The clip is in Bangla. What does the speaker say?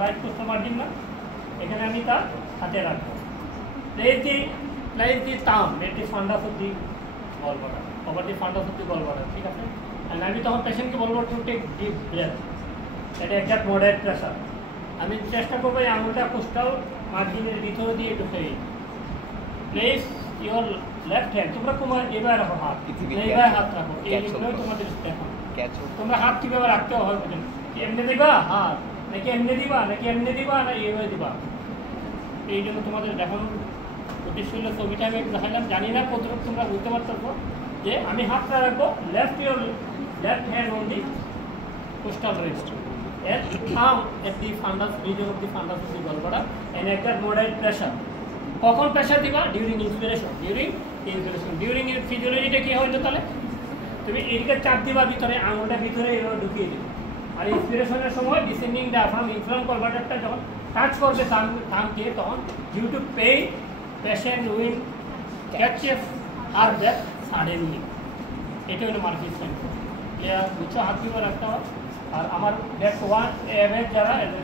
রাইট কোস্টাল মার্জিন না, এখানে আমি তার হাতে রাখবো। Place the thumb at the fundus of the gallbladder, over the fundus of the gallbladder, ঠিক আছে। অ্যান্ড আমি তখন পেশেন্টকে বলবো to take deep breath at exact moderate pressure. আমি চেষ্টা করবো এই আঙুলটা কোস্টাল মার্জিনের ভিতরে দিয়ে ঢুকে দিই। প্লেস ইওর লেফট হ্যান্ড, তোমরা তোমার এবার রাখো হাত, এইভাবে হাত রাখো, এইগুলোই তোমাদের দেখো। তোমরা হাত কীভাবে রাখতে হবে বুঝেন, এমনি দিবা হাত, নাকি এমনি দিবা, নাকি এমনি দিবা, না এইভাবে দিবা। এই জন্য তোমাদের দেখানোর উদ্দেশ্য হলো ছবিটা আমি দেখালাম। জানি না কতটুকু তোমরা বুঝতে পারতো যে আমি হাতটা রাখবো left hand on the costal wrist and thumb at the fundus region of the fundus of the gallbladder and exert moderate pressure. কখন প্রেসার দিবা? During inspiration. ডিউরিং ফিজিওলজিটা কি হইতো তাহলে তুমি এইদিকে চাপ দিবা ভিতরে, আঙুলটা ভিতরে এভাবে ঢুকিয়ে দিবে। আর ইন্সপিরেশনের সময় ডিসেন্ডিং ডায়াফ্রাম ইনফ্রাম গলব্লাডারটা যখন টাচ করবে থামকে, তখন due to pain patient will catch a hurt breath suddenly. এটা হলো মার্ফিস সাইন। বুঝছো, হাত দিয়ে রাখতে হবে। আর আমার ব্যাক ওয়ান যারা